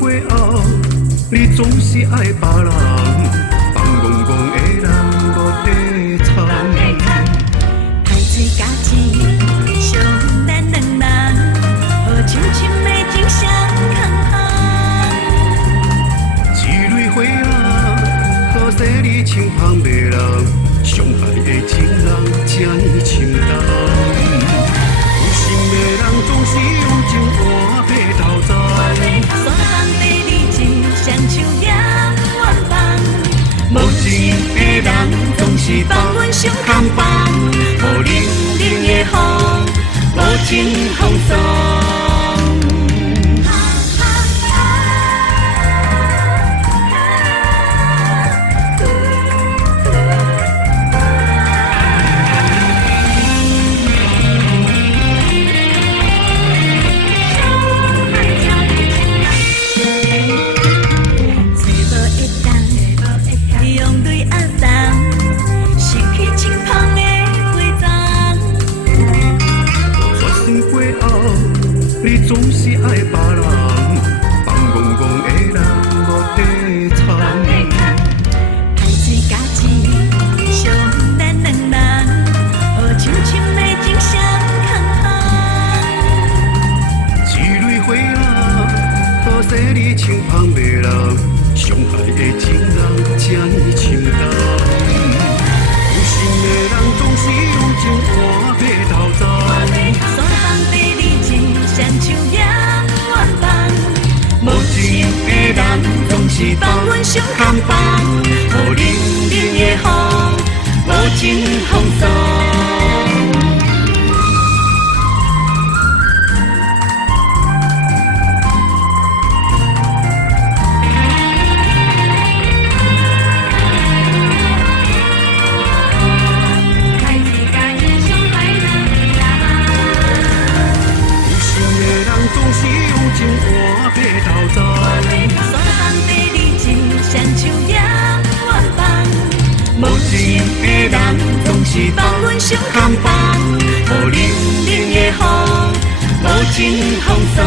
过后，你总是爱别人，放戆戆的人无地藏。歹水甲钱，伤咱两人，好像深的情相空空。一蕊花啊，可惜你像旁袂人，伤害的情人这呢深重。有心的人总是有情换白头鬃。山崩地离情，双手也远放。无情的人总是放阮伤空放，予冷冷的风，无情风霜。你总是爱别人，放戆戆的人无地藏。歹水甲钱，伤咱两人，好像深的情相空空。一蕊花啊，可惜你像旁袂人，伤害的情人这呢深重。有心的人总是有情换白头鬃。山崩地离情，双手也远放。无情的人总是放阮伤空放，予冷冷的风，无情风霜。总是有情换白头鬃，山崩地离情，双手也远放。无情的人总是放阮伤空放，予冷冷的风，无情风霜。